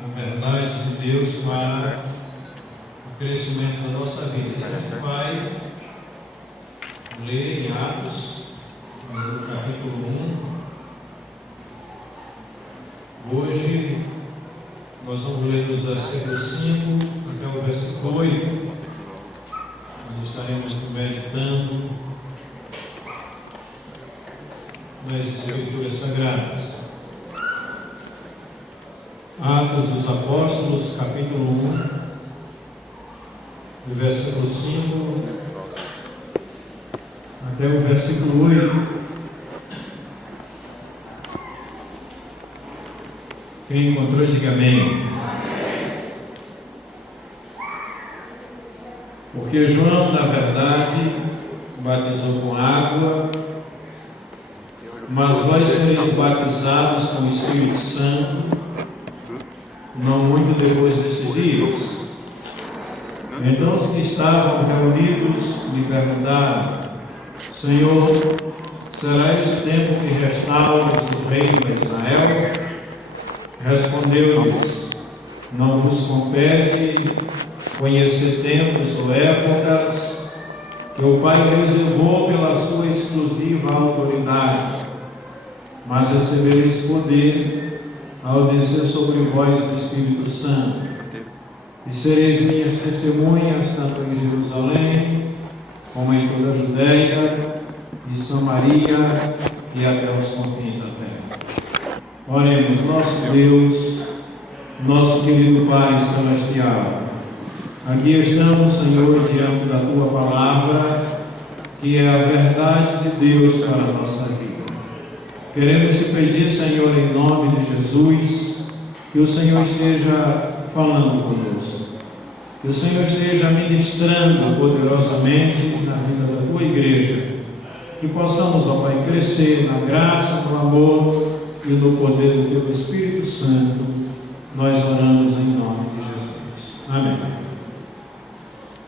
a verdade de Deus para o crescimento da nossa vida. A gente vai ler em Atos, no capítulo 1. Hoje nós vamos ler dos versículos 5 até o versículo 8. Nós estaremos meditando nas Escrituras Sagradas. Atos dos Apóstolos, capítulo 1, do versículo 5 até o versículo 8. Quem encontrou, diga amém. Porque João, na verdade, batizou com água, mas vós sereis batizados com o Espírito Santo, não muito depois desses dias. Então os que estavam reunidos lhe perguntaram: Senhor, será este o tempo que restaures o reino de Israel? Respondeu-lhes: não vos compete conhecer tempos ou épocas que o Pai reservou pela sua exclusiva autoridade, mas recebereis poder ao descer sobre vós o Espírito Santo, e sereis minhas testemunhas tanto em Jerusalém como em toda a Judéia e Samaria e até os confins da terra. Oremos. Nosso Deus, nosso querido Pai Celestial, aqui estamos, Senhor, diante da Tua Palavra, que é a verdade de Deus para a nossa vida. Queremos te pedir, Senhor, em nome de Jesus, que o Senhor esteja falando conosco, que o Senhor esteja ministrando poderosamente na vida da Tua igreja, que possamos, ó Pai, crescer na graça, no amor e no poder do Teu Espírito Santo. Nós oramos em nome de Jesus. Amém.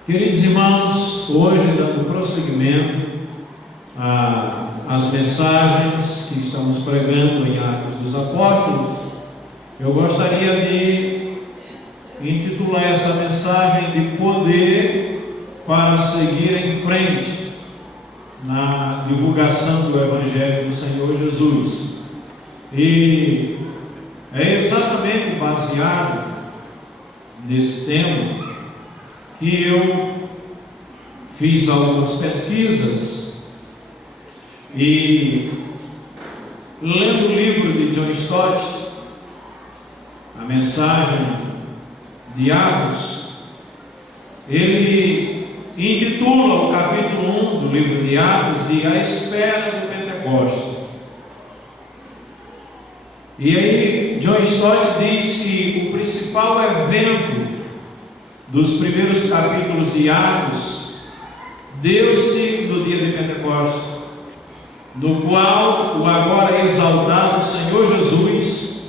Queridos irmãos, hoje, dando prosseguimento às mensagens que estamos pregando em Atos dos Apóstolos, eu gostaria de intitular essa mensagem de poder para seguir em frente na divulgação do Evangelho do Senhor Jesus. E é exatamente baseado nesse tema que eu fiz algumas pesquisas e, lendo o livro de John Stott, a mensagem de Atos, ele intitula o capítulo 1 do livro de Atos de A Espera do Pentecostes. E aí John Stott diz que o principal evento dos primeiros capítulos de Atos deu-se no dia de Pentecostes, no qual o agora exaltado Senhor Jesus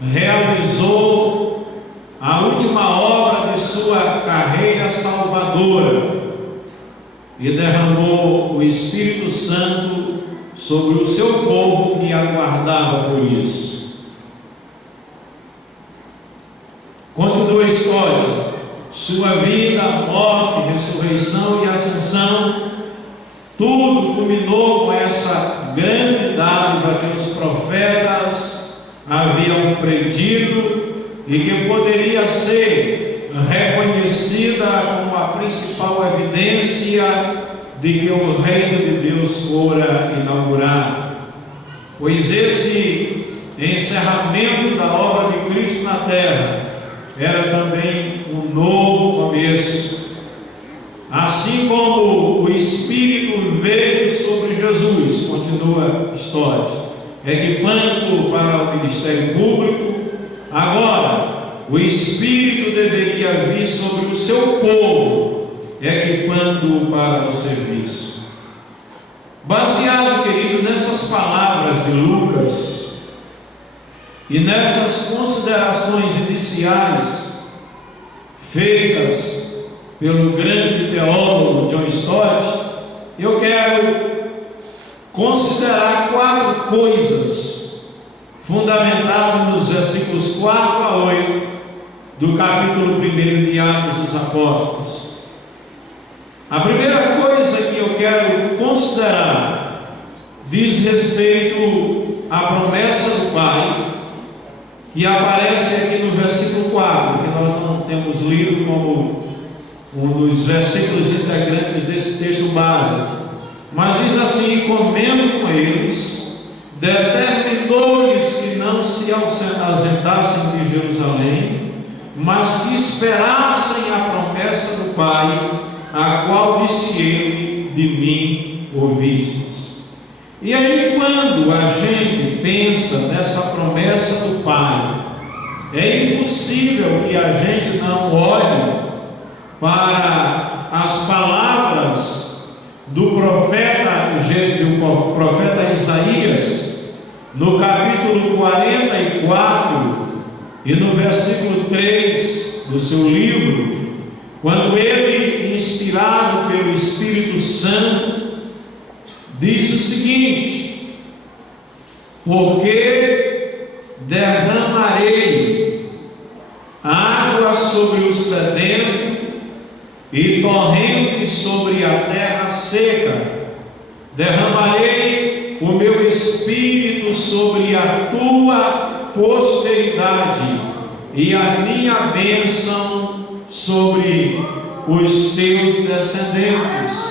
realizou a última obra de sua carreira salvadora e derramou o Espírito Santo sobre o seu povo que aguardava por isso. Continua Stott: sua vida, morte, ressurreição e ascensão, tudo culminou com essa grande dádiva que os profetas haviam predito e que poderia ser reconhecida como a principal evidência de que o reino de Deus fora inaugurado. Pois esse encerramento da obra de Cristo na terra era também um novo começo. Assim como o Espírito veio sobre Jesus, continua Stott, equipando para o ministério público, agora o Espírito deveria vir sobre o seu povo, equipando-o para o serviço. Baseado, querido, nessas palavras de Lucas e nessas considerações iniciais feitas pelo grande teólogo John Stott, eu quero considerar 4 coisas fundamentado nos versículos 4 a 8 do capítulo 1 de Atos dos Apóstolos. A primeira coisa que eu quero considerar diz respeito à promessa do Pai, que aparece aqui no versículo 4, que nós não temos lido como um dos versículos integrantes desse texto básico, mas diz assim: comendo com eles, determinou-lhes que não se ausentassem de Jerusalém, mas que esperassem a promessa do Pai, a qual disse ele: de mim ouvistes. E aí, quando a gente pensa nessa promessa do Pai, é impossível que a gente não olhe para as palavras do profeta Isaías, no capítulo 44 e no versículo 3 do seu livro, quando ele, inspirado pelo Espírito Santo, diz o seguinte: porque derramarei água sobre o sedento e torrentes sobre a terra seca, derramarei o meu espírito sobre a tua posteridade e a minha bênção sobre os teus descendentes,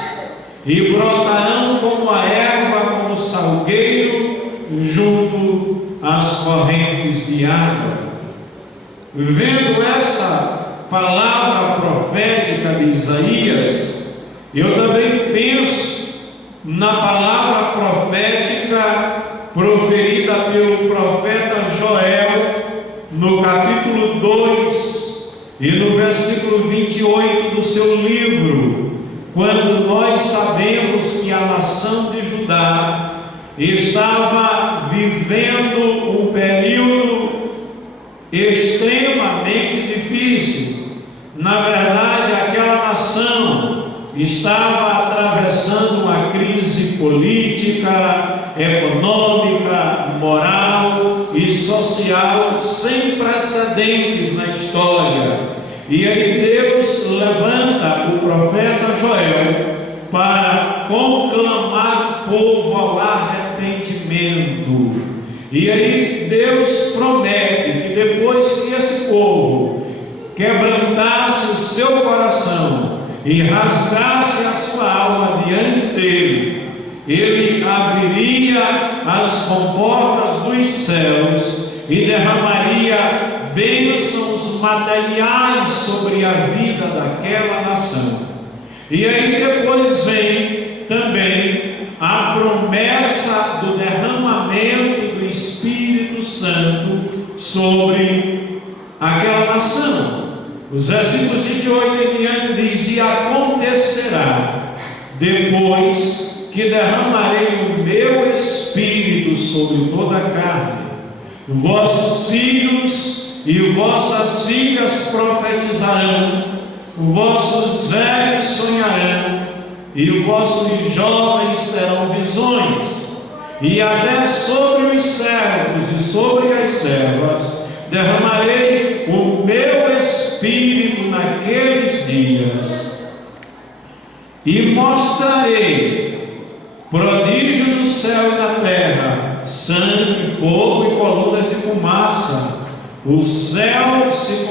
e brotarão como a erva, como o salgueiro junto às correntes de água. Vendo essa palavra profética de Isaías, eu também penso na palavra profética proferida pelo profeta Joel, no capítulo 2 e no versículo 28 do seu livro, quando nós sabemos que a nação de Judá estava vivendo um período extremamente difícil. Na verdade, aquela nação estava atravessando uma crise política, econômica, moral e social sem precedentes na história. E aí Deus levanta o profeta Joel para conclamar o povo ao arrependimento. E aí Deus promete que depois que esse povo quebrantasse o seu coração e rasgasse a sua alma diante dele, ele abriria as comportas dos céus e derramaria bênçãos materiais sobre a vida daquela nação. E aí depois vem também a promessa do derramamento do Espírito Santo sobre aquela nação. Os versículos 28 em diante diz: e acontecerá depois que derramarei o meu Espírito sobre toda a carne, vossos filhos e vossas filhas profetizarão, vossos velhos sonharão, e vossos jovens terão visões, e até sobre os servos e sobre as servas derramarei o meu Espírito naqueles dias, e mostrarei prodígio no céu e na terra, sangue, fogo e colunas de fumaça. O sol se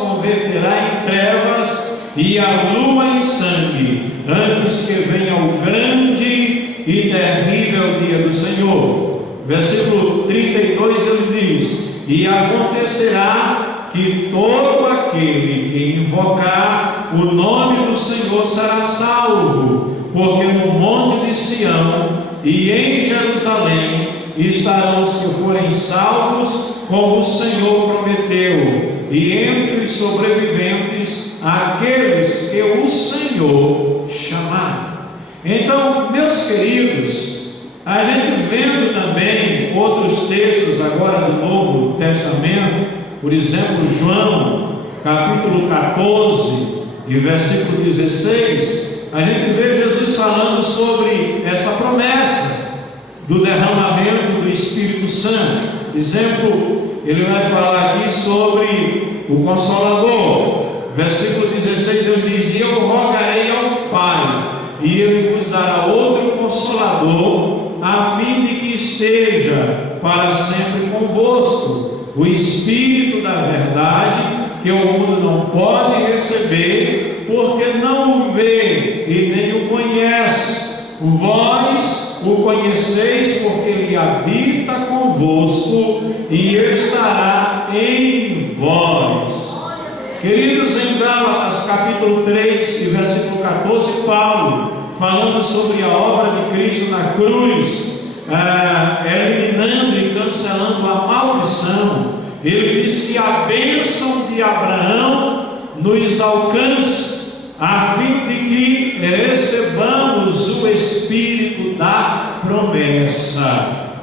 converterá em trevas e a lua em sangue, antes que venha o grande e terrível dia do Senhor. Versículo 32 ele diz: e acontecerá que todo aquele que invocar o nome do Senhor será salvo, porque no monte de Sião e em Jerusalém estarão os que forem salvos, como o Senhor prometeu, e entre os sobreviventes aqueles que o Senhor chamar. Então, meus queridos, a gente vendo também outros textos agora do Novo Testamento, por exemplo, João, capítulo 14 e versículo 16, a gente vê Jesus falando sobre essa promessa. do derramamento do Espírito Santo. Exemplo, ele vai falar aqui sobre o Consolador. Versículo 16, ele diz: eu rogarei ao Pai, e ele vos dará outro Consolador, a fim de que esteja para sempre convosco, o Espírito da verdade, que o mundo não pode receber, porque não o vê e nem o conhece. Vós o conheceis, porque ele habita convosco e estará em vós. Queridos, em Gálatas capítulo 3 e versículo 14, Paulo, falando sobre a obra de Cristo na cruz, eliminando e cancelando a maldição, ele diz que a bênção de Abraão nos alcance, a fim de que recebamos o Espírito da promessa.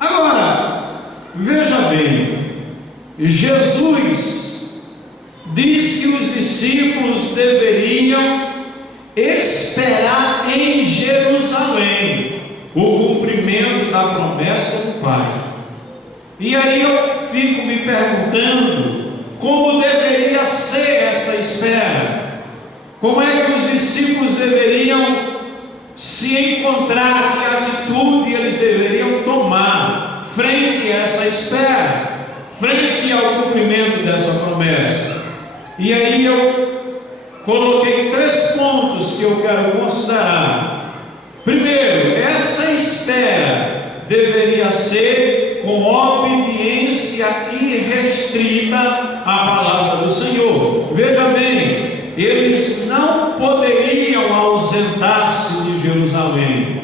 Agora, veja bem, Jesus diz que os discípulos deveriam esperar em Jerusalém o cumprimento da promessa do Pai. E aí eu fico me perguntando como deveria ser essa espera. Como é que os discípulos deveriam se encontrar, que atitude eles deveriam tomar frente a essa espera, frente ao cumprimento dessa promessa. E aí eu coloquei 3 pontos que eu quero considerar. Primeiro, essa espera deveria ser com obediência irrestrita à palavra do Senhor. Veja bem, eles não poderiam ausentar-se de Jerusalém.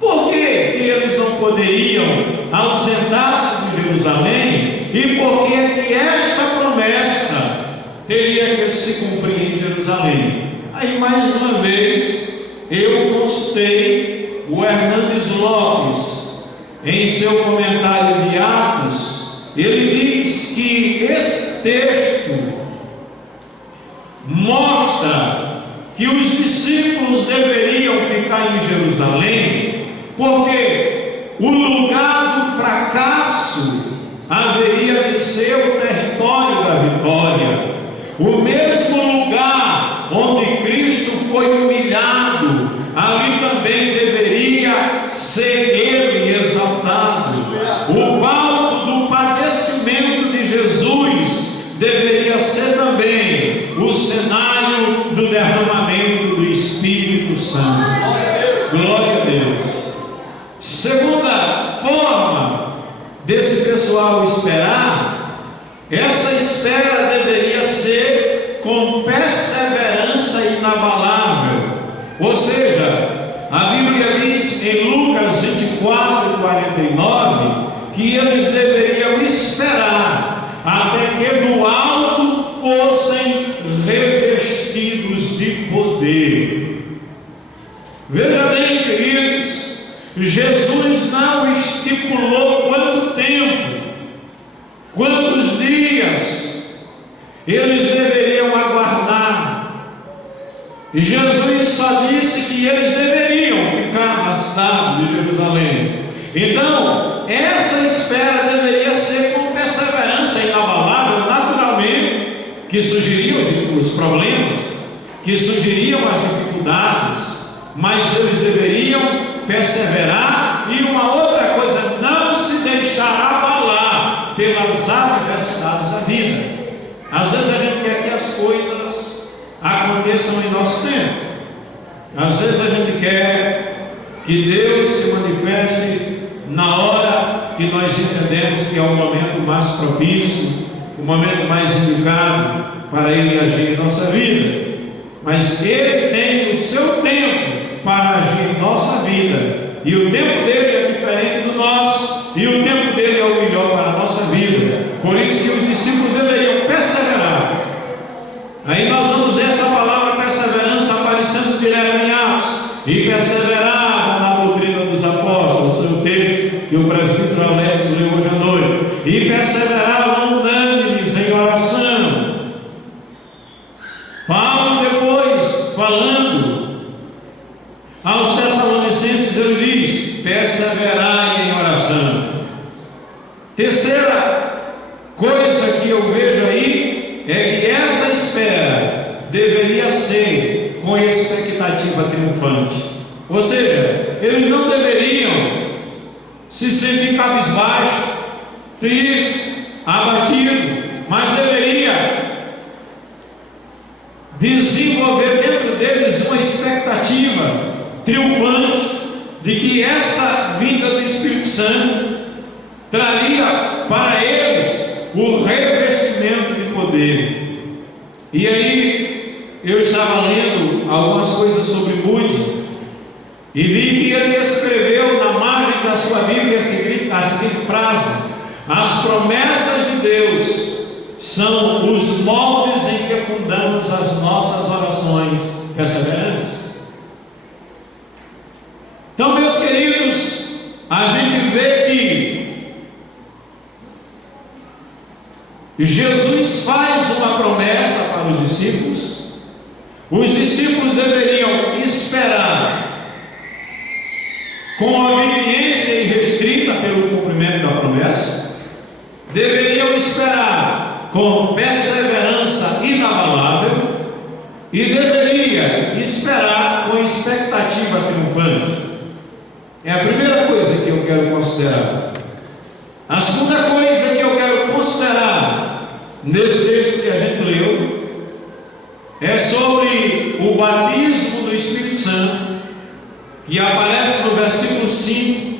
Por que eles não poderiam ausentar-se de Jerusalém? E por que esta promessa teria que se cumprir em Jerusalém? Aí mais uma vez eu consultei o Hernandes Lopes em seu comentário de Atos. Ele diz que esse texto mostra que os discípulos deveriam ficar em Jerusalém, porque o lugar do fracasso haveria de ser o território da vitória. O mesmo lugar onde Cristo foi humilhado, ali também deveria ser ele exaltado. O palco do padecimento de Jesus deveria ser também o cenário do derramamento do Espírito Santo. Glória a Deus. Segunda forma desse pessoal esperar, essa espera deveria ser com perseverança inabalável. Ou seja, a Bíblia diz em Lucas 24, 49, que eles deveriam esperar até que do alto fossem revestidos de poder. Veja bem, queridos, Jesus não estipulou quanto tempo, quantos dias eles deveriam aguardar. Jesus só disse que eles deveriam ficar na cidade de Jerusalém. Então, essa espera deveria ser com perseverança inabalável. Naturalmente que surgiriam os problemas, que surgiriam as dificuldades, mas eles deveriam perseverar. E uma outra coisa, não se deixar abalar pelas adversidades da vida. Às vezes a gente quer que as coisas aconteçam em nosso tempo. Às vezes a gente quer que Deus se manifeste na hora que nós entendemos que é o momento mais propício, o momento mais indicado para Ele agir em nossa vida. Mas Ele tem o seu tempo para agir em nossa vida, e o tempo dele é diferente do nosso, e o tempo dele é o melhor para a nossa vida. Por isso que os discípulos deveriam perseverar. Aí nós vamos ver essa palavra perseverança aparecendo direto em Atos. E perseverar na doutrina dos apóstolos, o seu texto que o presbítero Alex leu hoje à noite. E perseverar unânimes em oração. Paulo depois, falando aos Tessalonicenses, ele diz: perseverar Terceira coisa que eu vejo aí é que essa espera deveria ser com expectativa triunfante. Ou seja, eles não deveriam se sentir cabisbaixo, triste, abatido, mas deveria desenvolver dentro deles uma expectativa triunfante de que essa vinda do Espírito Santo traria para eles o revestimento de poder. E aí eu estava lendo algumas coisas sobre Moody e vi que ele escreveu na margem da sua Bíblia a seguinte frase: as promessas de Deus são os moldes em que fundamos as nossas orações perseverantes. Então, meus queridos, a gente vê que Jesus faz uma promessa para os discípulos. Os discípulos deveriam esperar com obediência irrestrita pelo cumprimento da promessa, deveriam esperar com perseverança inabalável e deveria esperar com expectativa triunfante. É a primeira coisa que eu quero considerar. A segunda coisa que eu quero considerar nesse texto que a gente leu é sobre o batismo do Espírito Santo, que aparece no versículo 5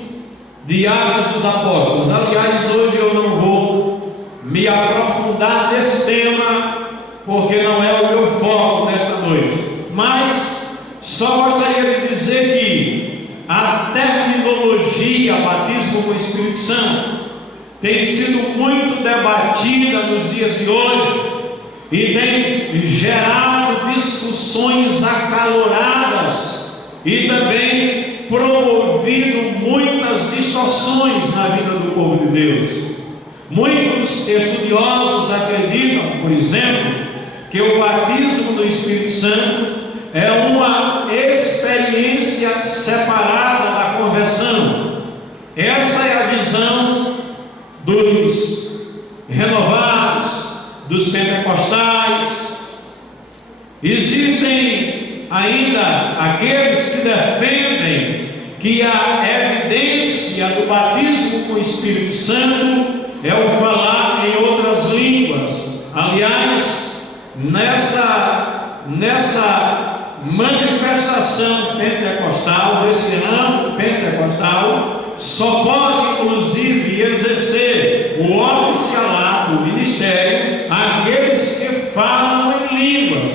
de Atos dos Apóstolos. Aliás, hoje eu não vou me aprofundar nesse tema, porque não é o meu foco nesta noite, mas só gostaria de dizer que a terminologia batismo com o Espírito Santo tem sido muito debatida nos dias de hoje e tem gerado discussões acaloradas e também promovido muitas distorções na vida do povo de Deus. Muitos estudiosos acreditam, por exemplo, que o batismo do Espírito Santo é uma experiência separada da conversão. Essa é a visão dos renovados, dos pentecostais. Existem ainda aqueles que defendem que a evidência do batismo com o Espírito Santo é o falar em outras línguas. Aliás, nessa manifestação pentecostal, desse ramo pentecostal, só pode inclusive exercer o oficialato, o ministério, aqueles que falam em línguas.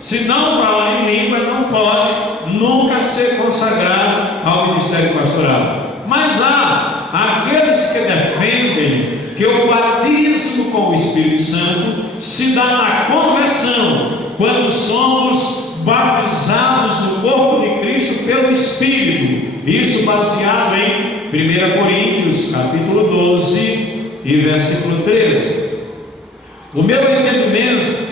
Se não falar em língua, não pode nunca ser consagrado ao ministério pastoral. Mas há aqueles que defendem que o batismo com o Espírito Santo se dá na conversão, quando somos batizados no corpo de Cristo pelo Espírito. Isso baseado em 1 Coríntios capítulo 12 e versículo 13. O meu entendimento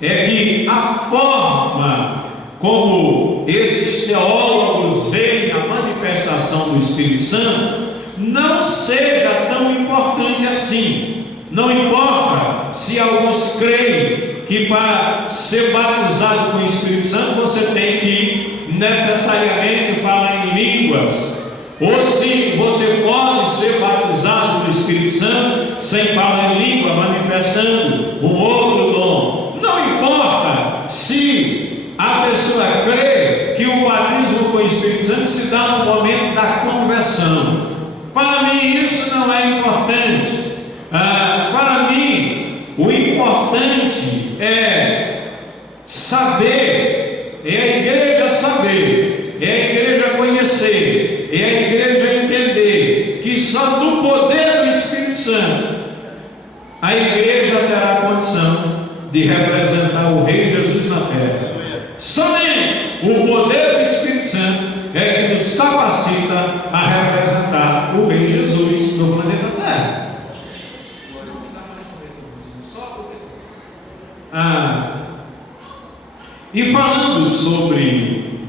é que a forma como esses teólogos veem a manifestação do Espírito Santo não seja tão importante assim. Não importa se alguns creem que para ser batizado com o Espírito Santo você tem que necessariamente falar em línguas, ou se você pode ser batizado com o Espírito Santo sem falar em língua, manifestando um outro dom. Não importa se a pessoa crê que o batismo com o Espírito Santo se dá no momento da conversão. Para mim isso não é importante. Para mim o importante é saber, é a igreja saber, é a igreja conhecer, é a igreja entender que só no poder do Espírito Santo a igreja terá condição de representar o Rei Jesus na terra. Somente o poder do Espírito Santo é que nos capacita a representar o Rei Jesus no planeta Terra. E falando sobre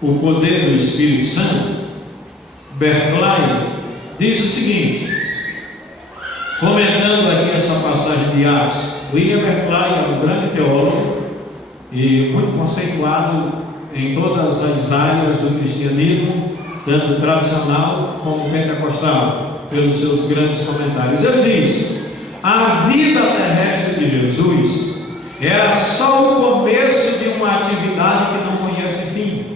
o poder do Espírito Santo, Berkeley diz o seguinte: comentando aqui essa passagem de Atos. William Barclay é um grande teólogo e muito conceituado em todas as áreas do cristianismo, tanto tradicional como pentecostal, pelos seus grandes comentários. Ele diz: a vida terrestre de Jesus era só o começo de uma atividade que não conhece fim.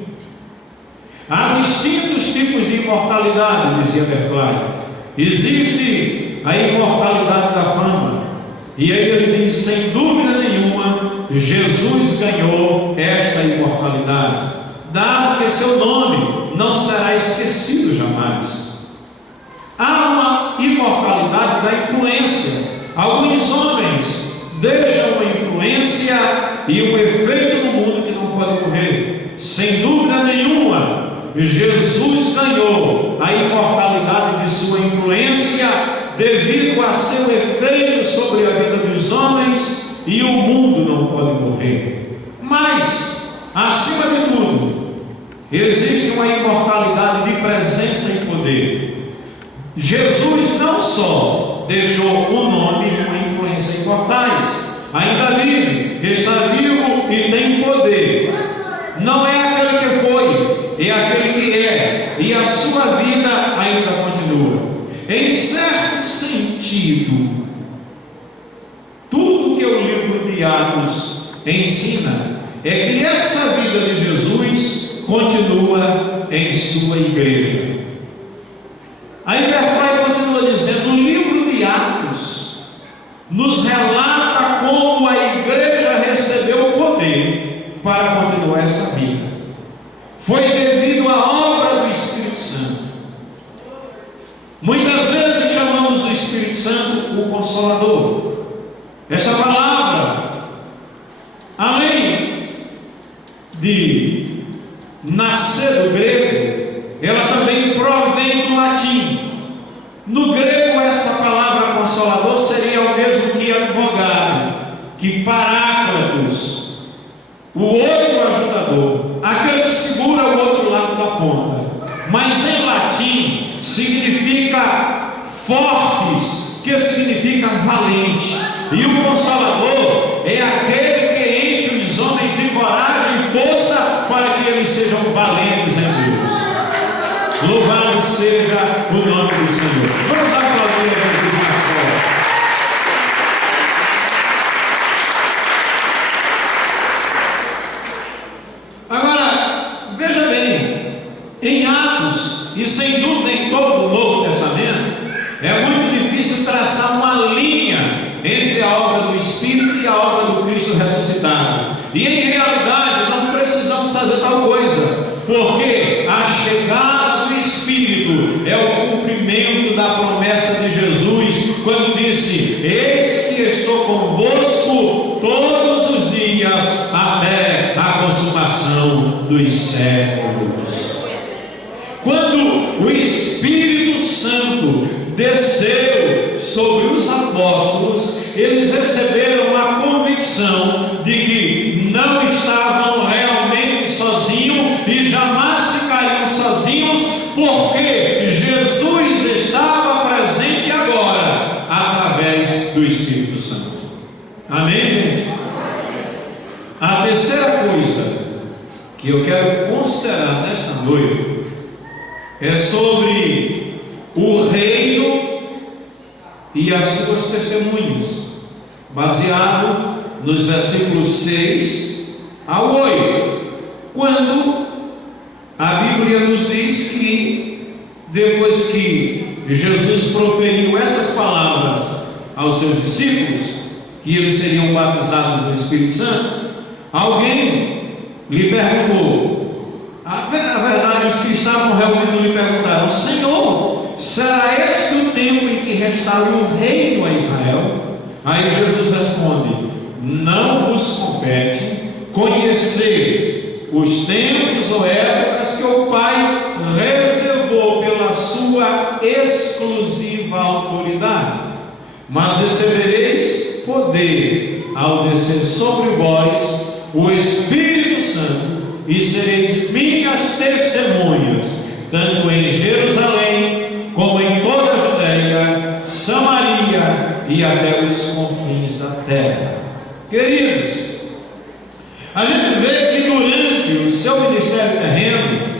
Há distintos tipos de imortalidade, dizia Barclay. Existe a imortalidade da fama, e aí ele diz: sem dúvida nenhuma, Jesus ganhou esta imortalidade, dado que seu nome não será esquecido jamais. Há uma imortalidade da influência. Alguns homens deixam uma influência e um efeito no mundo que não pode morrer. Sem dúvida nenhuma, Jesus ganhou a imortalidade de sua influência devido a seu efeito sobre a vida dos homens, e o mundo não pode morrer. Mas, acima de tudo, existe uma imortalidade de presença e poder. Jesus não só deixou um nome e uma influência imortais, ainda vive, está vivo e tem poder. Não é aquele que foi, é aquele que é, e a sua vida ainda continua. Em certo sentido, tudo que o livro de Atos ensina é que essa vida de Jesus continua em sua igreja. Aí Barclay continua dizendo: o livro de Atos nos relata como a igreja recebeu o poder para continuar essa vida. Foi devido à obra do Espírito Santo. Muitas vezes chamamos o Espírito Santo o Consolador. Essa palavra, além de nascer do grego, ela também provém do latim. No grego, essa palavra Consolador seria o mesmo que advogado, que Paráclitos, o outro ajudador, aquele que segura o outro lado da ponta. Mas em latim significa fortes, que significa valente. E o Consolador é aquele que enche os homens de coragem e força para que eles sejam valentes em Deus. Louvado seja o nome do Senhor. Vamos aplaudir a Jesus na sua. Agora, veja bem, em Atos, e sem dúvida em todo o Novo Testamento, é muito difícil traçar uma linha entre a obra do Espírito e a obra do Cristo ressuscitado. E em realidade não precisamos fazer tal coisa, porque a chegada do Espírito é o cumprimento da promessa de Jesus, quando disse: eis que estou convosco todos os dias até a consumação dos séculos. Quando o Espírito Santo desceu sobre os apóstolos, eles receberam a convicção de que não estavam realmente sozinhos e jamais ficariam sozinhos, porque Jesus estava presente agora através do Espírito Santo. Amém, gente? A terceira coisa que eu quero considerar nesta noite é sobre o reino e as suas testemunhas, baseado nos versículos 6 ao 8, quando a Bíblia nos diz que depois que Jesus proferiu essas palavras aos seus discípulos, que eles seriam batizados no Espírito Santo, alguém lhe perguntou. A verdade, os que estavam reunindo lhe perguntaram: Senhor, será este o tempo em que restaure o reino a Israel? Aí Jesus responde: não vos compete conhecer os tempos ou épocas que o Pai reservou pela sua exclusiva autoridade, mas recebereis poder ao descer sobre vós o Espírito Santo, e sereis minhas testemunhas, tanto em Jerusalém como em toda a Judéia, Samaria e até os confins da terra. Queridos, a gente vê que durante o seu ministério terreno,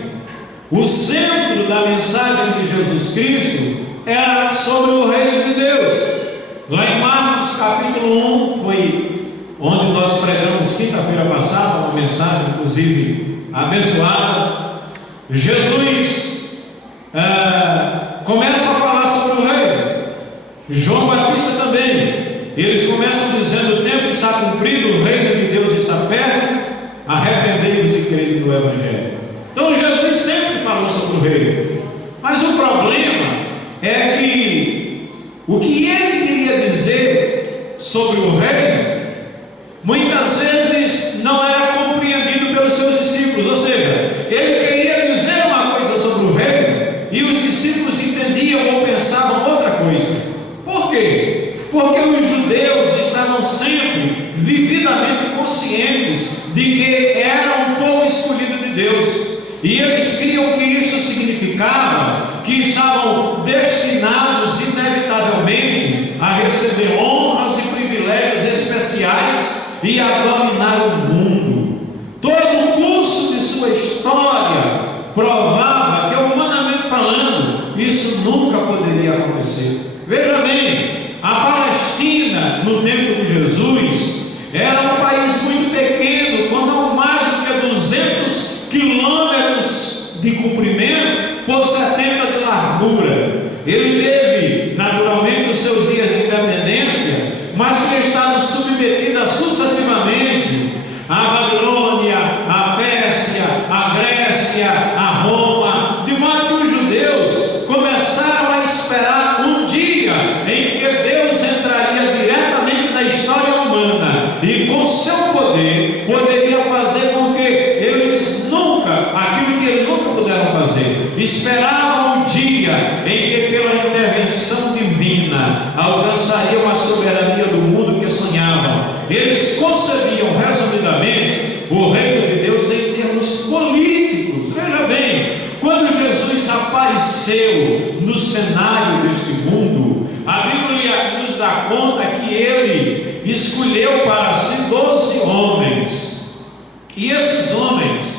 o centro da mensagem de Jesus Cristo era sobre o reino de Deus. Lá em Marcos capítulo 1, foi onde nós pregamos quinta-feira passada, uma mensagem inclusive abençoada. Jesus começa a falar sobre o reino. João Batista também. Eles começam dizendo: o tempo está cumprido, o reino de Deus está perto, arrependei-vos e crede no Evangelho. Então Jesus sempre falou sobre o reino. Mas o problema é que o que ele queria dizer sobre o reino, muitas vezes não era compreendido pelos seus discípulos. Ou seja, ele queria dizer uma coisa sobre o reino e os discípulos entendiam ou pensavam outra coisa. Por quê? Porque os judeus estavam sempre vividamente conscientes de que eram um povo escolhido de Deus, e eles criam que isso significava que estavam destinados inevitavelmente a receber honras e privilégios especiais e a dominar o mundo. Todo o curso de sua história provava que, humanamente falando, isso nunca poderia acontecer. Veja bem, a Palestina no tempo de Jesus era um país muito pequeno, com não mais do que 200 quilômetros de comprimento por 70 de largura. Ele teve naturalmente os seus dias de independência, mas tinha estado submetida sucessivamente à Babilônia, à Pérsia, à Grécia, a Roma, de modo que os judeus começaram a esperar um dia em que Deus entraria diretamente na história humana e com seu poder poderia fazer com que eles aquilo que eles nunca puderam fazer. Esperavam um dia em que, pela intervenção divina, alcançariam a soberania do mundo que sonhavam. Eles concebiam, resumidamente, o reino de Deus em termos políticos. Veja bem, quando Jesus apareceu no cenário deste mundo, a Bíblia nos dá conta que ele escolheu para si 12 homens, e esses homens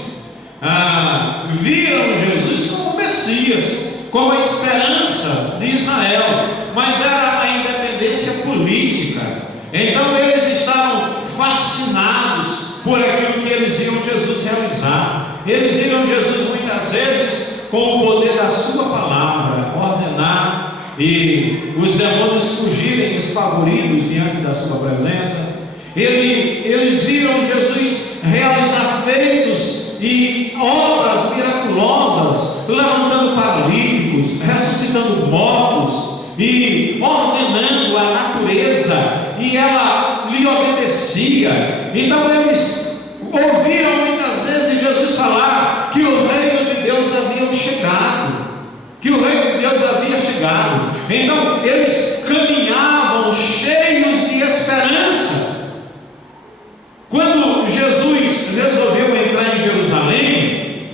viram Jesus como Messias, como a esperança de Israel, mas era a independência política. Então eles estavam fascinados por aquilo que eles viam Jesus realizar. Eles viram Jesus muitas vezes com o poder da sua palavra ordenar e os demônios fugirem espavoridos diante da sua presença. Eles viram Jesus realizar feitos e obras miraculosas, levantando paralíticos, ressuscitando mortos e ordenando a natureza, e ela lhe obedecia. Então eles ouviram muitas vezes Jesus falar que o reino de Deus havia chegado, Então eles caminhavam cheios de esperança. Quando Jesus resolveu entrar em Jerusalém,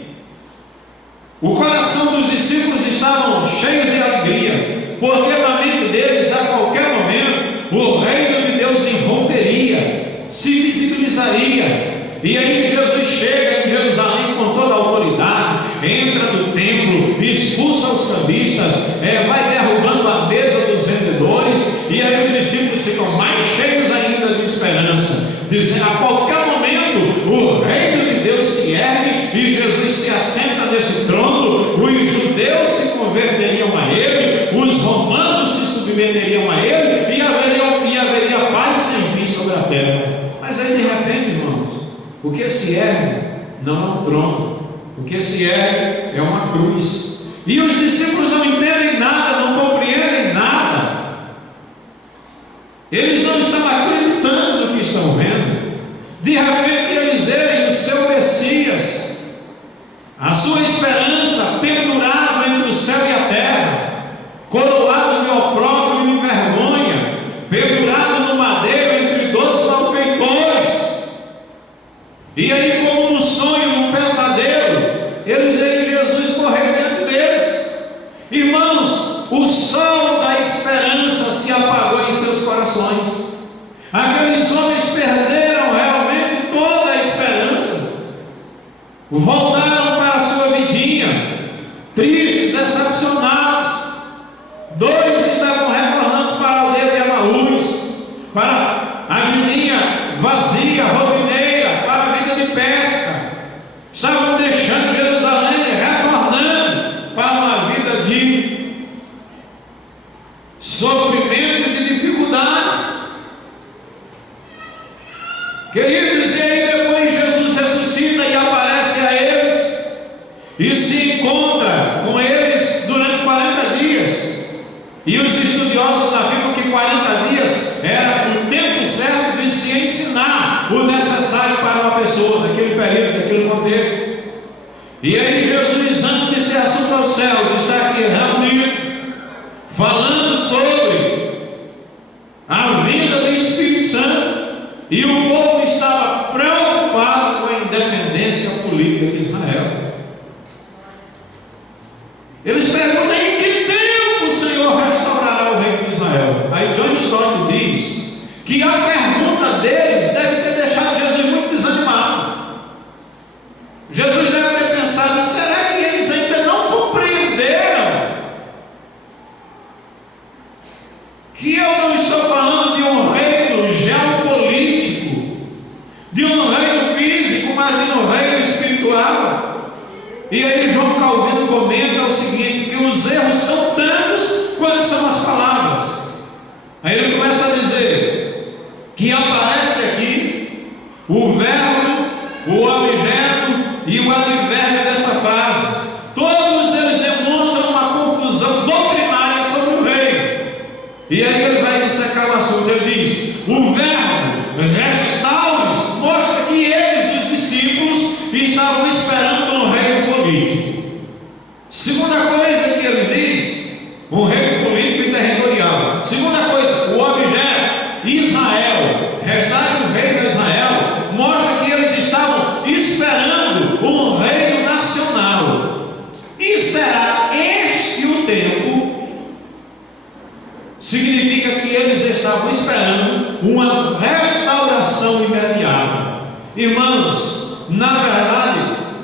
o coração dos discípulos estavam cheios de alegria, porque na mente deles, a qualquer momento, o reino de Deus irromperia, se visibilizaria. E aí Jesus chega em Jerusalém com toda a autoridade, entra no templo, expulsa os cambistas, vai derrubando a mesa dos vendedores, e aí os discípulos ficam mais cheios ainda de esperança, dizendo: a qualquer momento o reino de Deus se ergue e Jesus se assenta nesse trono, os judeus se converteriam a ele, os romanos se submeteriam a ele, e haveria paz sem fim sobre a terra. Mas aí de repente, irmãos, o que se ergue não é um trono, o que se ergue é uma cruz, e os discípulos não entendem nada, não compreendem nada. Eles não estão acreditando no que estão vendo. De repente eles veem o seu Messias, a sua esperança, pendurado entre o céu e a terra, coroado de opróbrio e de vergonha, pendurado no madeiro entre 12 malfeitores. E aí, como num sonho, num pesadelo, eles veem Jesus correr diante deles. Irmãos, o sol da esperança voltaram para a sua vidinha, tristes, decepcionados. 2 estavam retornando para a aldeia de Emaús, para a vidinha vazia, rotineira, para a vida de pesca. Estavam deixando Jerusalém, retornando para uma vida de sofrimento e de dificuldade. Queridos, e aí depois Jesus ressuscita e aparece a eles e se encontra com eles durante 40 dias. E os estudiosos afirmam que 40 dias era o tempo certo de se ensinar o necessário para uma pessoa naquele período, naquele contexto. E aí Jesus, antes de ser assunto aos céus, está aqui reunido, falando sobre a vinda do Espírito Santo. E o povo estava preocupado com a independência política de Israel. Eles perguntam: em que tempo o Senhor restaurará o reino de Israel? Aí John Stott diz que a pergunta deles deve ter deixado Jesus muito desanimado. Jesus deve ter pensado: será que eles ainda não compreenderam que eu não estou falando de um reino geopolítico, de um reino físico, mas de um reino espiritual? E aí João Calvino comenta o seguinte, que os erros são tantos quanto são as palavras. Aí ele começa a dizer que aparece aqui o verbo, o objeto e o advérbio dessa frase. Todos eles demonstram uma confusão doutrinária sobre o reino. E aí ele vai dissecar o assunto. Ele diz: o verbo restaure-se mostra que eles, os discípulos, estavam esperando um reino político. Segunda coisa que ele diz, um reino político e territorial. Segunda coisa, o objeto, Israel, restaure o reino de Israel, mostra que eles estavam esperando um reino nacional. E será este o tempo? Significa que eles estavam esperando uma restauração imediata. Irmãos, na verdade,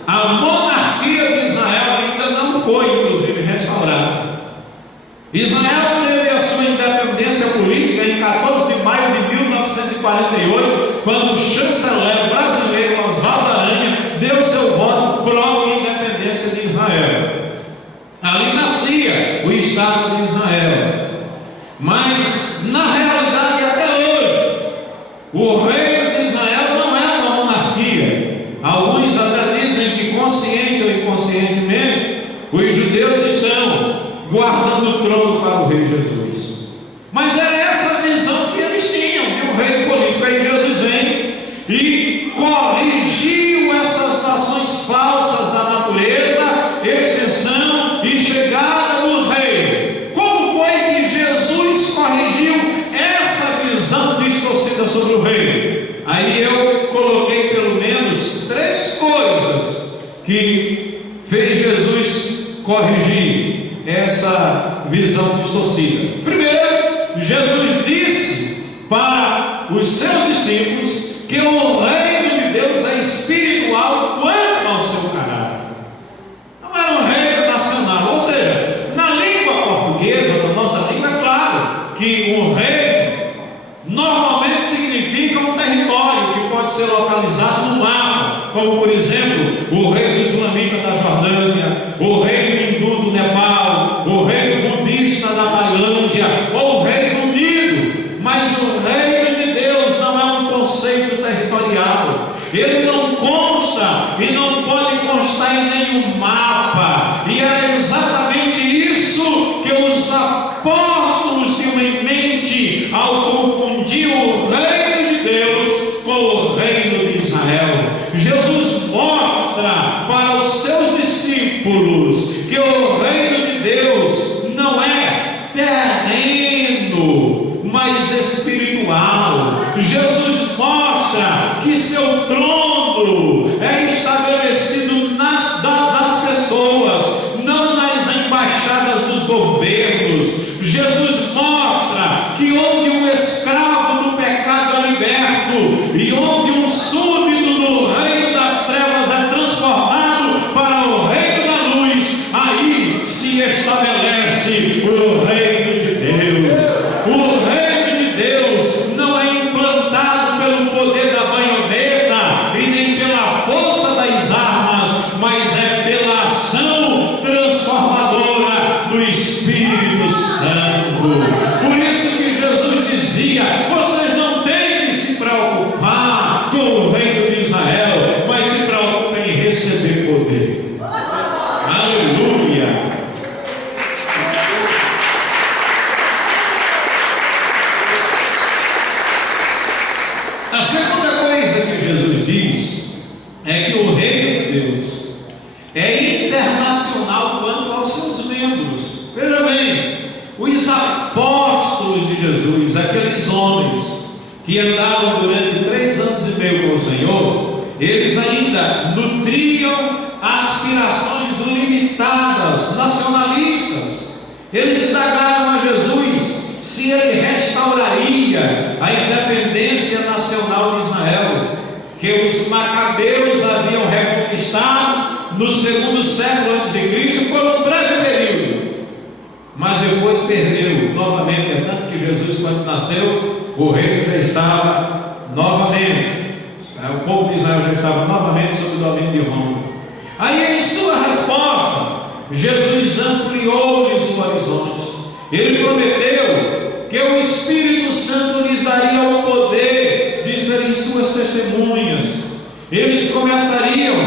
a monarquia de Israel ainda não foi, inclusive, restaurada. Israel teve a sua independência política em 14 de maio de 1948, quando o chanceler brasileiro Oswaldo Aranha deu seu voto pró-independência de Israel. Ali nascia o Estado de Israel. Mas, na realidade, até hoje, o reino de Israel não é uma monarquia. Alguns até dizem que, consciente ou inconscientemente, os judeus estão guardando o trono para o rei Jesus. Mas era essa visão que eles tinham de um reino político. Aí Jesus vem e corrigiu essas nações falsas da natureza, extensão e chegada do reino. Como foi que Jesus corrigiu essa visão distorcida sobre o reino? Aí eu coloquei pelo menos 3 coisas que fez Jesus corrigir essa visão distorcida. Primeiro, Jesus disse para os seus discípulos que o reino de Deus é espiritual quanto ao seu caráter. Não era um reino nacional, ou seja, na língua portuguesa, na nossa língua, é claro que um reino normalmente significa um território que pode ser localizado no mar, como por exemplo o reino islamita da Jordânia, o reino hindu do Nepal, o reino budista da Tailândia ou o Reino Unido. Mas o reino de Deus não é um conceito territorial. Ele não consta e não pode constar em nenhum mapa. E é exatamente isso que os apóstolos tinham em mente ao confundir o reino de Deus com o reino de Israel. Jesus mostra para os seus discípulos que o reino de Deus não é terreno, mas espiritual. Jesus mostra que seu trono é estabelecido das pessoas, não nas embaixadas dos governos. Jesus mostra que onde o escravo do pecado é liberto e onde um súdito do reino das trevas é transformado A segunda coisa que Jesus diz é que o reino de Deus é internacional quanto aos seus membros. Veja bem, os apóstolos de Jesus, aqueles homens que andavam durante 3 anos e meio com o Senhor, eles ainda nutriam aspirações limitadas, nacionalistas. Eles indagaram a Jesus se ele restauraria a independência nacional de Israel, que os macabeus haviam reconquistado no 2º século a.C. por um breve período, mas depois perdeu novamente. É tanto que Jesus, quando nasceu, o reino já estava novamente, o povo de Israel já estava novamente sob o domínio de Roma. Aí, em sua resposta, Jesus ampliou-lhes o horizonte. Ele prometeu que o Espírito Santo lhes daria o poder de serem suas testemunhas. Eles começariam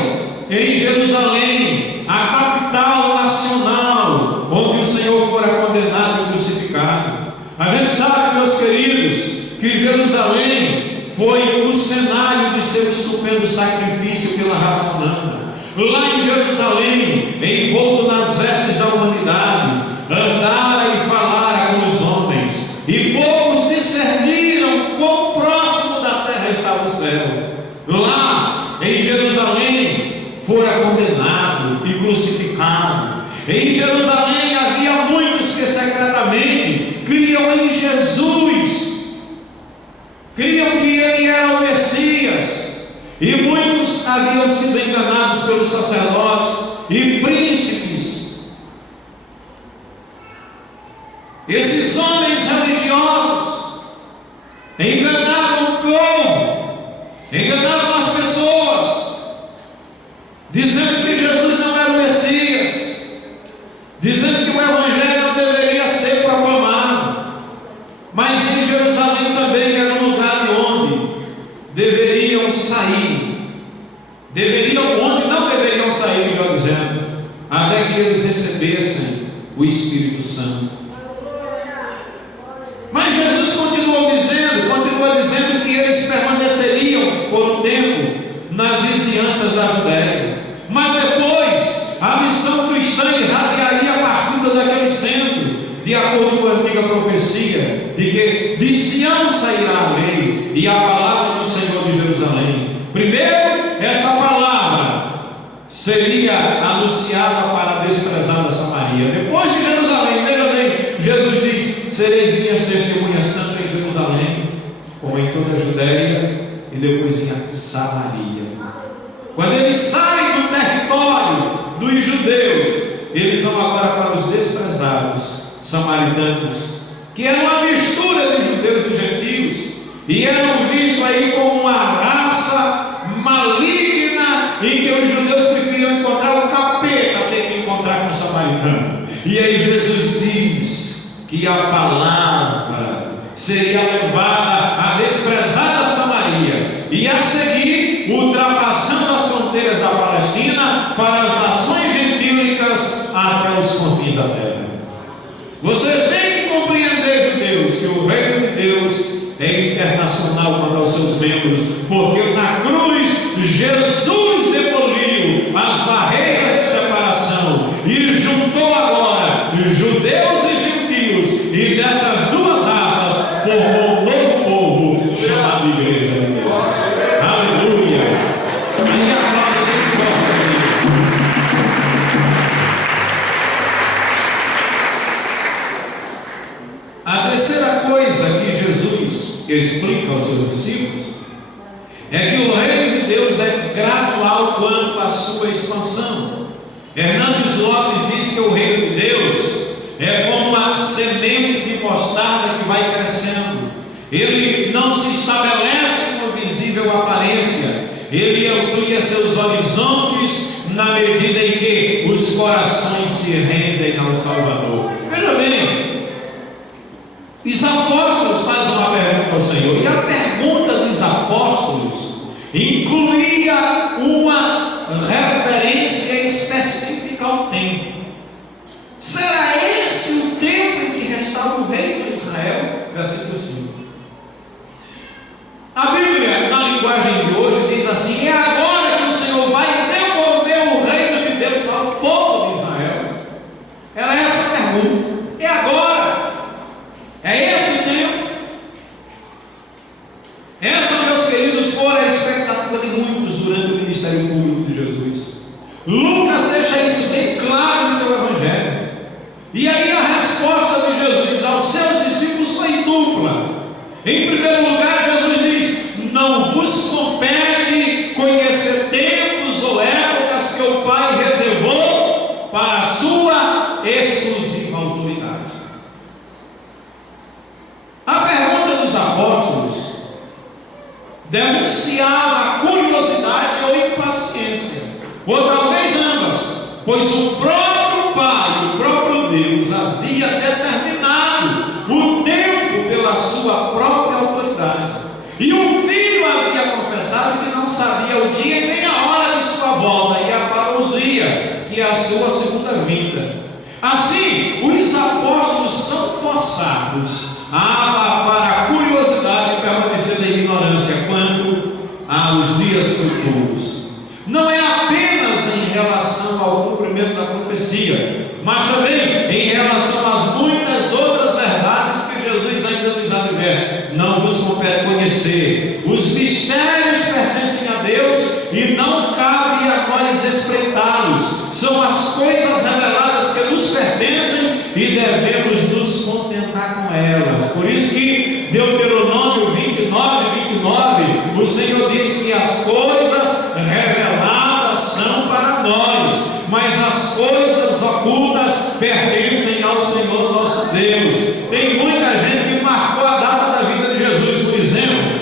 em Jerusalém, a capital nacional, onde o Senhor fora condenado e crucificado. A gente sabe, meus queridos, que Jerusalém foi o cenário de seu estupendo sacrifício pela raça humana. Lá em Jerusalém, envolto nas vestes da humanidade, andara e falara com os homens, e poucos discerniram quão próximo da terra estava o céu. Lá em Jerusalém fora condenado e crucificado. Em Jerusalém havia muitos que secretamente criam em Jesus, criam que ele era o Messias, e muitos haviam sido enganados pelos sacerdotes e príncipes. Esses homens religiosos enganavam o povo, enganavam as pessoas, dizendo que Jesus não era o Messias, dizendo que o Evangelho não deveria ser proclamado. Mas em Jerusalém também era um lugar de onde deveriam sair, onde não deveriam sair, melhor dizendo, até que eles recebessem o Espírito Santo. Mas Jesus continua dizendo que eles permaneceriam por um tempo nas vizinhanças da Judéia, mas depois a missão cristã irradiaria a partir daquele centro, de acordo com a antiga profecia, de que de Sião sairá a lei e a palavra do Senhor de Jerusalém. Primeiro, essa palavra seria anunciada para a desprezada Samaria. Depois de Jerusalém, veja bem, Jesus diz: sereis minhas testemunhas tanto em Jerusalém como em toda a Judéia e depois em Samaria. Quando eles saem do território dos judeus, eles vão agora para os desprezados samaritanos, que eram uma mistura de judeus e gentios, e eram vistos aí como uma raça maligna, em que os judeus preferiam encontrar o capeta do que encontrar com o samaritano. E aí Jesus diz que a palavra seria levada à desprezada Samaria, e a seguir, ultrapassando as fronteiras da Palestina, para as nações gentílicas até os confins da terra. Vocês têm que compreender, judeus, que o reino de Deus é internacional quanto aos seus membros, porque na cruz Jesus demoliu as barreiras de separação e juntou agora judeus e gentios, e dessas duas raças formou um novo povo chamado Igreja de Deus. Aleluia! E a glória de Deus. A terceira coisa que Jesus explica aos seus discípulos é que o reino de Deus é gradual quanto à sua expansão. Hernandes Lopes diz que o reino de Deus é como uma semente de mostarda que vai crescendo. Ele não se estabelece com visível aparência, ele amplia seus horizontes na medida em que os corações se rendem ao Salvador. Veja bem, os apóstolos fazem uma pergunta ao Senhor, e a pergunta dos apóstolos incluía uma referência específica ao tempo. Será esse o tempo em que restaura o reino de Israel? Versículo 5. A Bíblia, na linguagem de hoje, diz assim: é agora que o Senhor vai devolver o reino de Deus ao povo de Israel. Era essa a pergunta. É agora? É esse o tempo? Essa, meus queridos, foi a expectativa de muitos durante o ministério público de Jesus. Lucas deixa isso bem claro no seu Evangelho. E aí a resposta de Jesus aos seus discípulos foi dupla. Em primeiro lugar, Jesus diz: não vos compete conhecer tempos ou épocas que o Pai reservou para a sua exclusiva autoridade. A pergunta dos apóstolos denunciava curiosidade ou impaciência, ou talvez ambas, pois o próprio Pai, o próprio Deus, havia determinado o tempo pela sua própria autoridade, e o Filho havia confessado que não sabia o dia nem a hora de sua volta e a parousia, que é a sua segunda vinda. Assim, os apóstolos são forçados a abafar a curiosidade e permanecer na ignorância quanto aos dias futuros. Não é apenas em relação ao cumprimento da profecia, mas também em relação às muitas outras verdades que Jesus ainda nos adverte. Não vos compete conhecer. Os mistérios pertencem a Deus e não cabe a nós espreitá-los. São as coisas reveladas que nos pertencem e devemos nos contentar com elas. Por isso que Deuteronômio 29, o Senhor diz que as coisas reveladas são para nós, mas as coisas ocultas pertencem ao Senhor nosso Deus. Tem muita gente que marcou a data da vida de Jesus, por exemplo,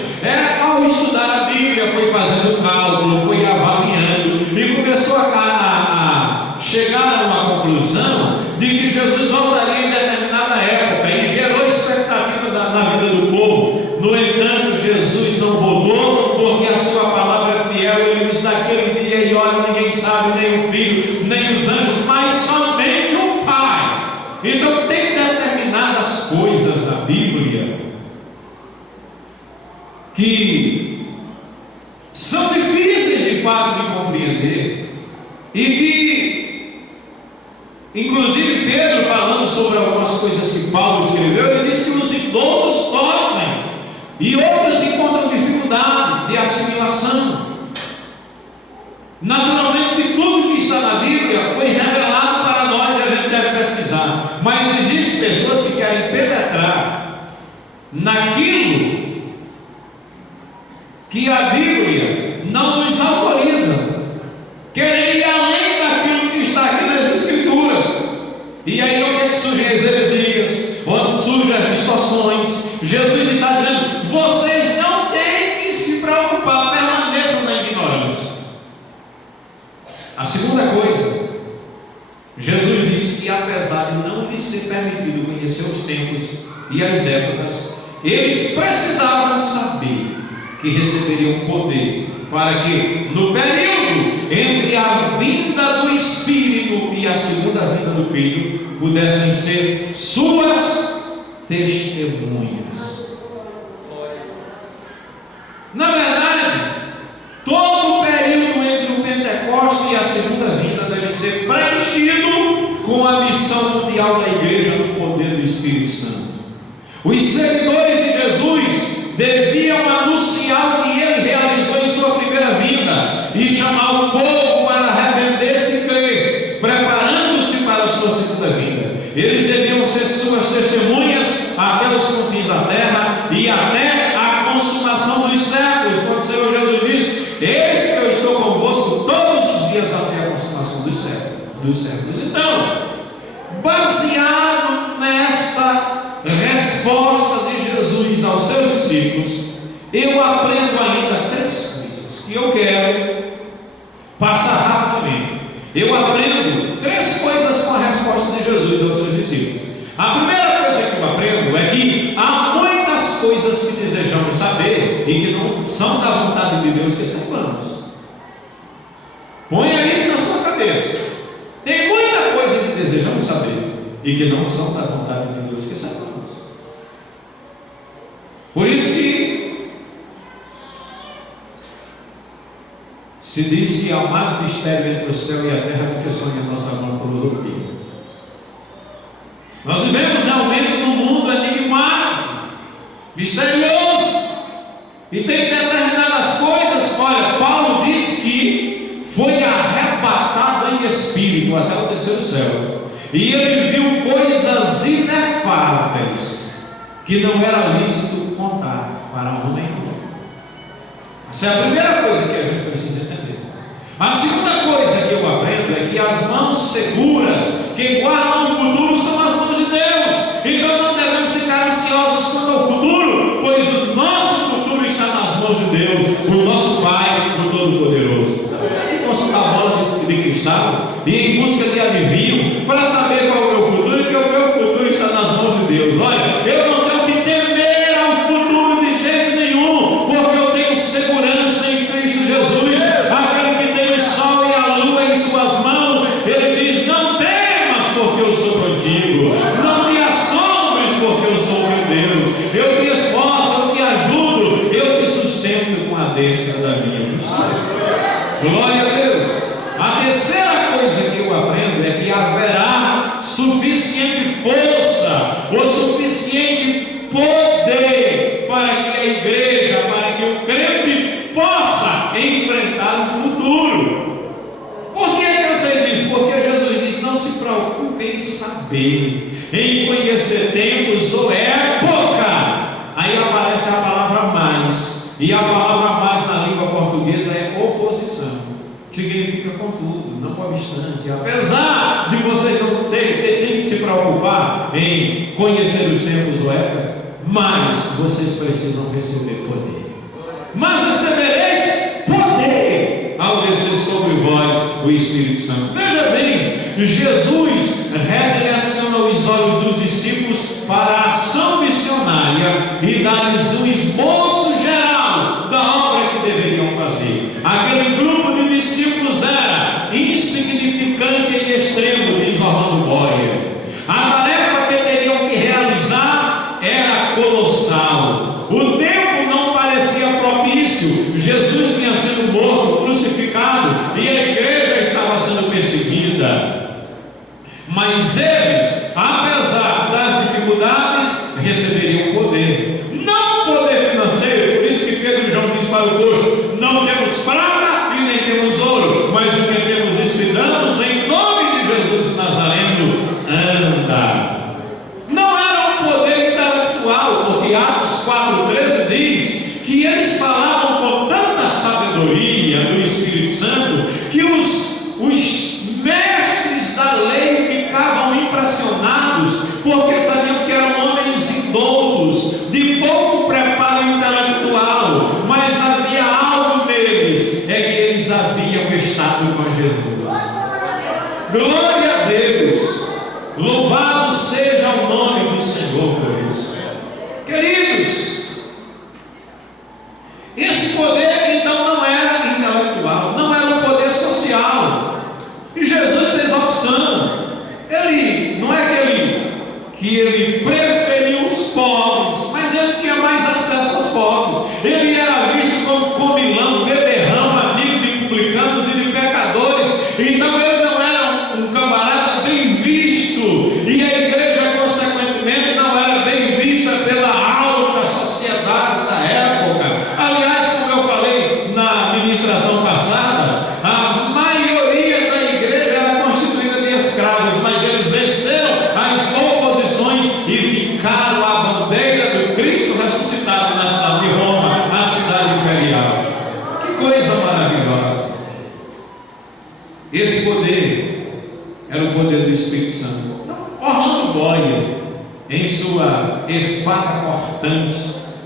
ao estudar a Bíblia, foi fazendo cálculo, foi avaliando e começou a chegar a uma conclusão de que Jesus voltaria em determinada época e gerou expectativa na vida do povo. No entanto, Jesus não voltou, porque a sua palavra é fiel. Ele diz: naquele dia e hora ninguém sabe, nem o Filho, nem os anjos, mas somente o Pai. Então tem determinadas coisas na Bíblia que são difíceis de fato de compreender, e que, inclusive, Pedro, falando sobre algumas coisas que Paulo escreveu, ele diz que os idosos torcem e outros encontram dificuldade de assimilação. Naturalmente, tudo que está na Bíblia foi revelado para nós e a gente deve pesquisar, mas existem pessoas que querem penetrar naquilo que a Bíblia não nos autoriza, querem ir além daquilo que está aqui nas Escrituras. E aí onde é que surgem as heresias, onde surgem as distorções? Jesus está dizendo: vocês não têm que se preocupar, permaneçam na ignorância. A segunda coisa, Jesus diz que apesar de não lhes ser permitido conhecer os tempos e as épocas, eles precisavam saber que receberiam poder, para que no período entre a vinda do Espírito e a segunda vinda do Filho, pudessem ser suas testemunhas. Na verdade, todo o período entre o Pentecostes e a segunda vinda deve ser preenchido com a missão mundial da igreja no poder do Espírito Santo. Os seguidores de Jesus deviam anunciar o que ele realizou em sua primeira vinda e chamar o povo para arrepender-se e crer, preparando-se para a sua segunda vinda. Eles deviam ser suas testemunhas até os confins da terra e até a consumação dos séculos, quando o Senhor Jesus diz: eis que eu estou convosco todos os dias até a consumação dos séculos. Então, baseado nessa resposta de Jesus aos seus discípulos, eu aprendo ainda três coisas que eu quero passar rapidamente. Eu aprendo três coisas com a resposta de Jesus aos seus discípulos. A primeira coisa que eu aprendo é que há muitas coisas que desejamos saber e que não são da vontade de Deus que saibamos. Ponha isso na sua cabeça. Tem muita coisa que desejamos saber e que não são da vontade de Deus que saibamos. Por isso que Se diz que há mais mistério entre o céu e a terra do que sonha a nossa mão filosofia. Nós vivemos realmente num mundo enigmático, misterioso, e tem determinadas coisas. Olha, Paulo disse que foi arrebatado em espírito até o terceiro céu, e ele viu coisas inefáveis que não era lícito contar para homem nenhum. Essa é a primeira coisa que a gente precisa entender. A segunda coisa que eu aprendo é que as mãos seguras que guardam o futuro são as mãos de Deus. Então não devemos ficar ansiosos quanto ao futuro, pois o nosso futuro está nas mãos de Deus, o nosso Pai, o Todo-Poderoso. Então não tem que consultar a bola de cristal e em busca de adivinho para saber qual é o meu futuro, porque o meu futuro está nas mãos de Deus. Olha, eu não tenho que temer ao futuro de jeito nenhum, porque eu tenho segurança em Cristo Jesus. Aquele que tem o sol e a lua em suas mãos, ele diz: não temas, porque eu sou contigo, não te assombres, porque eu sou teu Deus, eu te esforço, eu te ajudo, eu te sustento com a destra da minha justiça. Glória a Deus. A terceira coisa que eu aprendo é que haverá suficiente força ou suficiente poder para que a igreja, para que o crente possa enfrentar o futuro. Por que eu sei disso? Porque Jesus diz: não se preocupe em saber, em conhecer tempos ou época. Aí aparece a palavra mais, e a palavra mais na língua portuguesa é oposição. Significa contudo, não obstante, apesar de vocês não terem que se preocupar em conhecer os tempos ou época, mas vocês precisam receber poder. Mas recebereis poder ao descer sobre vós o Espírito Santo. Veja bem, Jesus redireciona os olhos dos discípulos para a ação missionária e dá-lhes um esboço geral da obra que deveriam fazer. Aquele grupo de discípulos era insignificante em extremo, diz Orlando Boyer. A tarefa que teriam que realizar era colossal. O tempo não parecia propício. Jesus tinha sido morto, crucificado, e a igreja estava sendo perseguida. Mas eles, apesar das dificuldades, receberiam poder. Não poder financeiro, por isso que Pedro e João diz para o coxo: não temos prata e nem temos ouro, mas o que temos isso lhe damos, em nome de Jesus Nazareno, anda. Não era um poder intelectual, porque Atos 4,13 diz que eles falavam com tanta sabedoria do Espírito Santo que os mestres da lei ficavam impressionados, porque sabiam que eram homens indoutos, de pouco preparo intelectual, mas havia algo neles, é que eles haviam estado com Jesus. Glória a Deus, louvado seja o nome do Senhor por isso. Queridos, esse poder então não era intelectual, não era um poder social, e Jesus fez a opção. Ele não é que ele preferiu os pobres, mas ele tinha mais acesso aos pobres. Ele era visto como comilão, beberrão, amigo de publicanos e de pecadores. Então ele não era um camarada bem visto, e a igreja consequentemente não era bem vista pela alta sociedade da época. Aliás, como eu falei na ministração passada, a maioria da igreja era constituída de escravos, mas eles venceram as oposições e ficaram à bandeira do Cristo ressuscitado na cidade de Roma, a cidade imperial. Que coisa maravilhosa! Esse poder era o poder do Espírito Santo. Orlando Boyer, em sua espada cortante,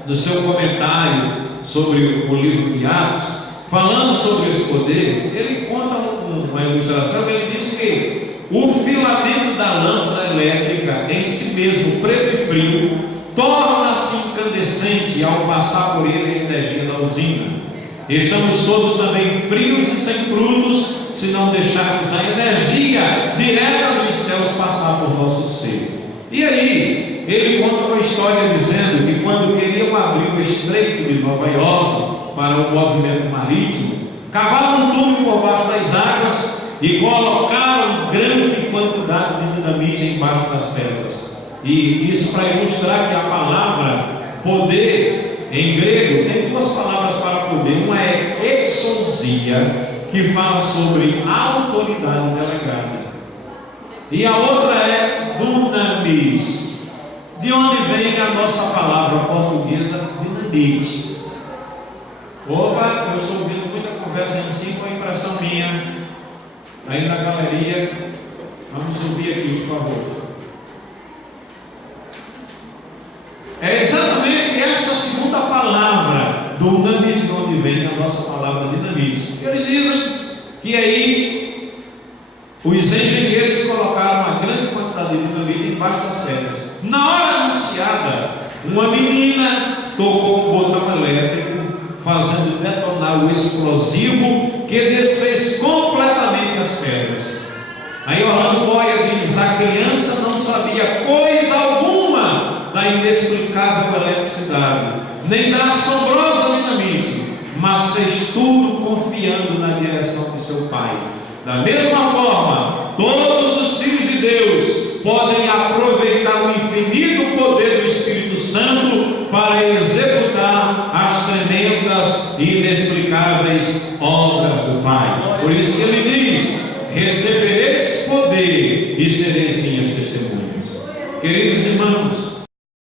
no seu comentário sobre o livro de Atos, falando sobre esse poder, ele conta uma ilustração. Ele diz que o filamento da lâmpada elétrica em si mesmo, preto e frio, torna-se incandescente ao passar por ele a energia da usina. Estamos todos também frios e sem frutos se não deixarmos a energia direta dos céus passar por nosso ser. E aí, ele conta uma história dizendo que quando queriam abrir o estreito de Nova York para o movimento marítimo, cavaram um túnel por baixo das águas e colocaram grande quantidade de dinamite embaixo das pedras. E isso para ilustrar que a palavra poder em grego tem duas palavras para poder. Uma é exousia, que fala sobre autoridade delegada, e a outra é dunamis, de onde vem a nossa palavra portuguesa dinamite. Opa, eu estou ouvindo muita conversa em si, com a impressão minha aí na galeria. Vamos subir aqui, por favor. É exatamente essa segunda palavra, dunamis, de onde vem a nossa palavra dinamite. Eles dizem que aí os engenheiros colocaram uma grande quantidade de dinamite embaixo das pedras. Na hora anunciada, uma menina tocou um botão elétrico, fazendo detonar o explosivo que desfez completamente as pedras. Aí Orlando Boia diz: a criança não sabia coisa alguma da inexplicável eletricidade, nem da assombrosa dinamite, mas fez tudo confiando na direção de seu pai. Da mesma forma, todos os filhos de Deus podem aproveitar o infinito poder do Espírito Santo para executar as tremendas e inexplicáveis obras do Pai. Por isso que ele diz: recebereis poder e sereis minhas testemunhas. Queridos irmãos,